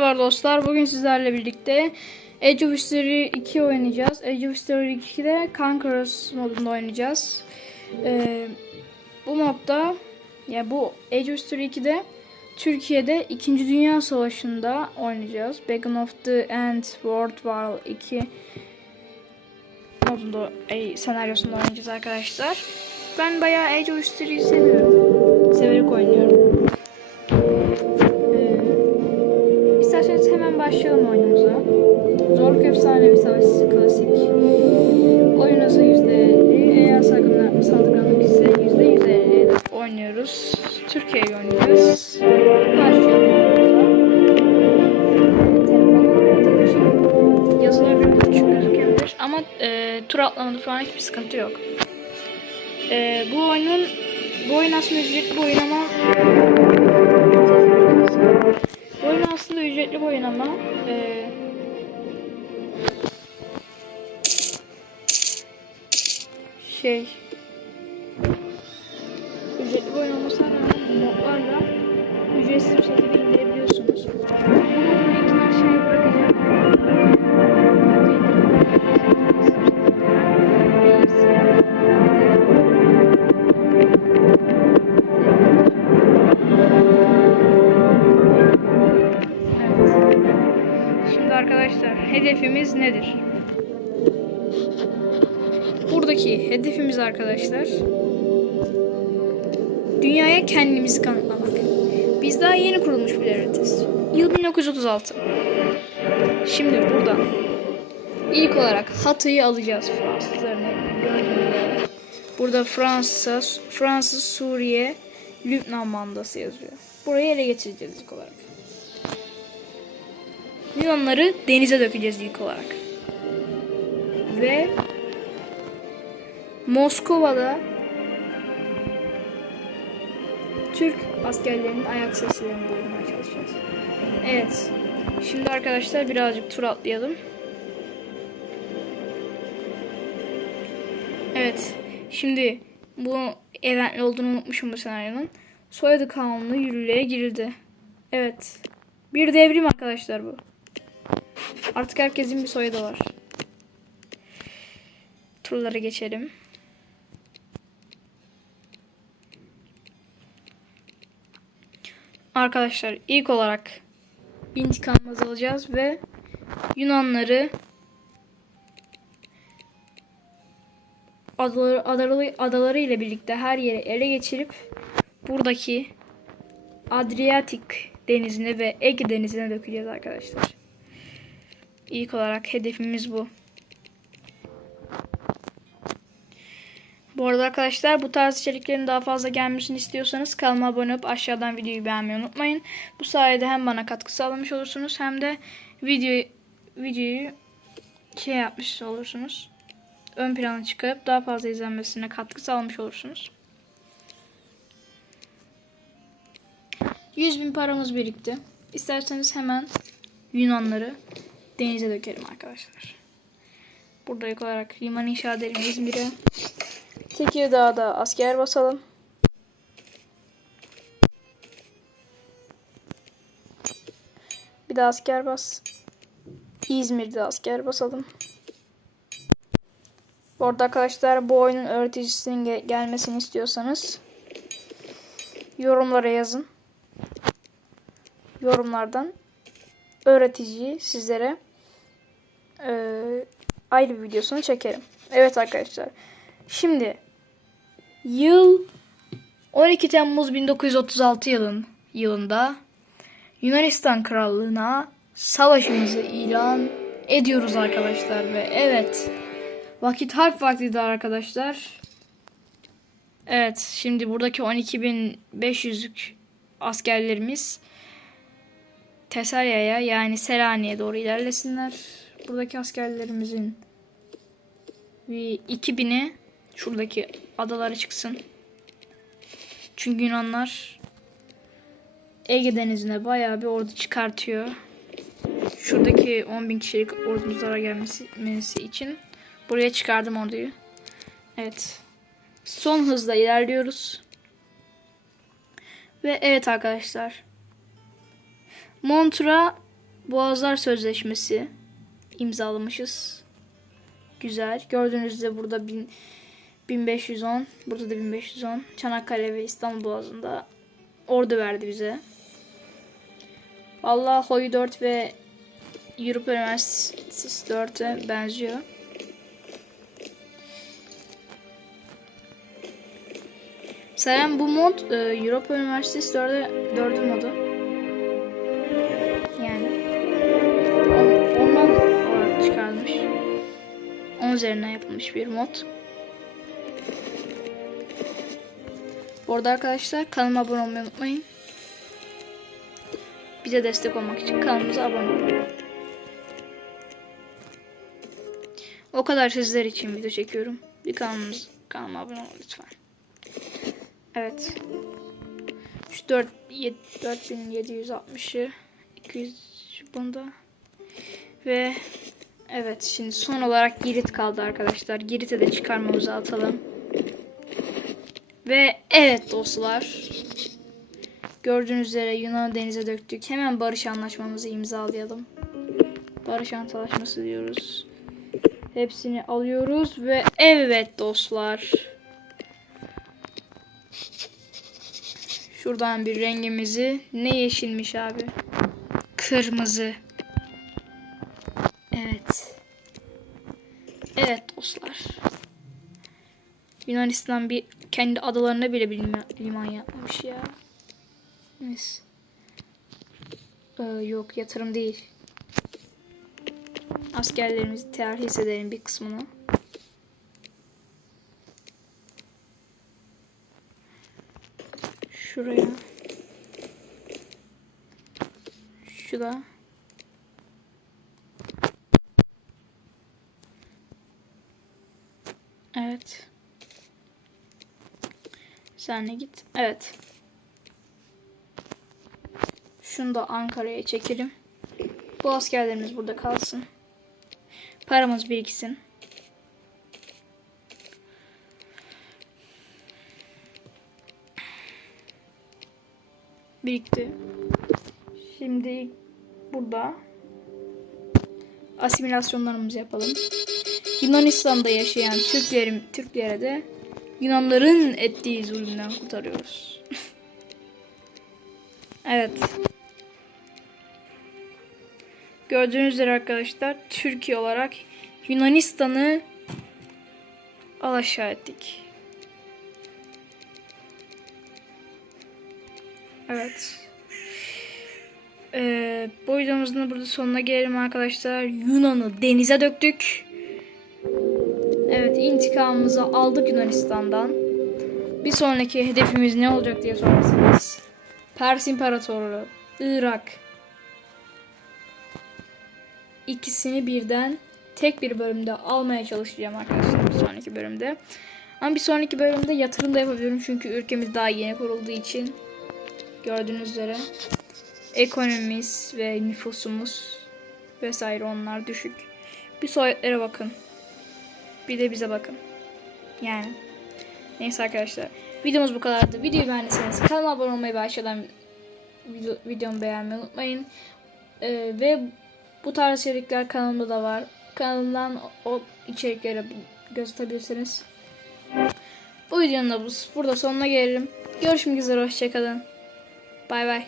merhaba dostlar. Bugün sizlerle birlikte Age of History 2 oynayacağız. Age of History 2'de Conquerors modunda oynayacağız. Ee, bu modda ya bu Age of History 2'de Türkiye'de 2. Dünya Savaşı'nda oynayacağız. Beacon of the End World War 2 modunda e, senaryosunda oynayacağız arkadaşlar. Ben bayağı Age of History'yi seviyorum. Severek oynuyorum. Başlayalım oyunumuza. Zorluk efsanevi savaşçısı klasik. Oyun hızı %50. Eğer saldırgan- saldırganlık ise %150 oynuyoruz. Türkiye'yi oynayacağız. Başlayalım yazılar biraz küçük gözükebilir. Ama e, tur atlamada falan hiçbir sıkıntı yok. E, bu oyunun bu oyun aslında ücretli bir oyun ama aslında ücretli bir oyun ama e, şey ücretli bir oyun olmasına rağmen modlarla ücretsiz bir şekilde indirebiliyorsunuz. Bunun linkini aşağıya bırakacağım. Arkadaşlar dünyaya kendimizi kanıtlamak. Biz daha yeni kurulmuş bir devletiz. Yıl 1936. Şimdi buradan ilk olarak Hatay'ı alacağız Fransızların. Burada Fransa, Fransız, Suriye, Lübnan mandası yazıyor. Burayı ele geçireceğiz ilk olarak. Yunanları denize dökeceğiz ilk olarak. Ve Moskova'da Türk askerlerinin ayak seslerini duymaya çalışacağız. Evet. Şimdi arkadaşlar birazcık tur atlayalım. Evet. Şimdi bu eventli olduğunu unutmuşum bu senaryonun. Soyadı kanunu yürürlüğe girildi. Evet. Bir devrim arkadaşlar bu. Artık herkesin bir soyadı var. Turlara geçelim. Arkadaşlar ilk olarak intikamımızı alacağız ve Yunanları adaları, adaları, adaları ile birlikte her yere ele geçirip buradaki Adriyatik denizine ve Ege denizine dökeceğiz arkadaşlar. İlk olarak hedefimiz bu. Bu arada arkadaşlar bu tarz içeriklerin daha fazla gelmesini istiyorsanız kanalıma abone olup aşağıdan videoyu beğenmeyi unutmayın. Bu sayede hem bana katkı sağlamış olursunuz hem de videoyu videoyu şey yapmış olursunuz. Ön plana çıkarıp daha fazla izlenmesine katkı sağlamış olursunuz. 100 bin paramız birikti. İsterseniz hemen Yunanları denize dökelim arkadaşlar. Burada ilk olarak liman inşa edelim İzmir'e. Tekirdağ'da asker basalım. Bir de asker bas. İzmir'de asker basalım. Bu arada arkadaşlar bu oyunun öğreticisinin ge- gelmesini istiyorsanız yorumlara yazın. Yorumlardan öğreticiyi sizlere eee, ayrı bir videosunu çekerim. Evet arkadaşlar. Şimdi yıl 12 Temmuz 1936 yılın yılında Yunanistan Krallığı'na savaşımızı ilan ediyoruz arkadaşlar ve evet vakit harp vaktidir arkadaşlar. Evet şimdi buradaki 12.500'lük askerlerimiz Tesarya'ya yani Selanik'e doğru ilerlesinler. Buradaki askerlerimizin bir 2000'i şuradaki adalara çıksın. Çünkü Yunanlar Ege Denizi'ne bayağı bir ordu çıkartıyor. Şuradaki 10.000 kişilik ordumuza gelmesi için buraya çıkardım orduyu. Evet. Son hızla ilerliyoruz. Ve evet arkadaşlar. Montra Boğazlar Sözleşmesi imzalamışız. Güzel. Gördüğünüz üzere burada bin, 1510, burada da 1510. Çanakkale ve İstanbul Boğazı'nda ordu verdi bize. Vallahi Hoy 4 ve Avrupa Üniversitesi 4'e benziyor. Seren bu mod e, Avrupa Üniversitesi 4'e 4'ün modu. Yani on- ondan olarak çıkarılmış. 10 üzerinden yapılmış bir mod. Bu arada arkadaşlar kanalıma abone olmayı unutmayın. Bize destek olmak için kanalımıza abone olun. O kadar sizler için video çekiyorum. Bir kanalımız, kanalıma abone olun lütfen. Evet. Şu 4, 7, 4760'ı 200 bunda. Ve evet şimdi son olarak Girit kaldı arkadaşlar. Girit'e de çıkarmamızı atalım. Ve evet dostlar. Gördüğünüz üzere Yunan denize döktük. Hemen barış anlaşmamızı imzalayalım. Barış antlaşması diyoruz. Hepsini alıyoruz ve evet dostlar. Şuradan bir rengimizi ne yeşilmiş abi? Kırmızı. Evet. Evet dostlar. Yunanistan bir kendi adalarına bile bir liman, yapmış ya. Neyse. Ee, yok yatırım değil. Askerlerimizi terhis edelim bir kısmını. Şuraya. Şu da. Evet. Sen de git. Evet. Şunu da Ankara'ya çekelim. Bu askerlerimiz burada kalsın. Paramız biriksin. Birikti. Şimdi burada asimilasyonlarımızı yapalım. Yunanistan'da yaşayan Türklerim, Türklere de Yunanların ettiği zulümden kurtarıyoruz. evet. Gördüğünüz üzere arkadaşlar Türkiye olarak Yunanistan'ı alaşağı ettik. Evet. Ee, bu videomuzun da burada sonuna gelelim arkadaşlar. Yunan'ı denize döktük. İntikamımızı aldık Yunanistan'dan. Bir sonraki hedefimiz ne olacak diye sorarsanız. Pers İmparatorluğu, Irak. İkisini birden tek bir bölümde almaya çalışacağım arkadaşlar bir sonraki bölümde. Ama bir sonraki bölümde yatırım da yapabilirim çünkü ülkemiz daha yeni kurulduğu için. Gördüğünüz üzere ekonomimiz ve nüfusumuz vesaire onlar düşük. Bir Sovyetlere bakın. Bir de bize bakın. Yani. Neyse arkadaşlar. Videomuz bu kadardı. Videoyu beğendiyseniz kanalıma abone olmayı ve aşağıdan video, videomu beğenmeyi unutmayın. Ee, ve bu tarz içerikler kanalımda da var. Kanalımdan o içeriklere göz atabilirsiniz. Bu videonun da bu- burada sonuna gelirim. Görüşmek üzere. Hoşçakalın. Bay bay.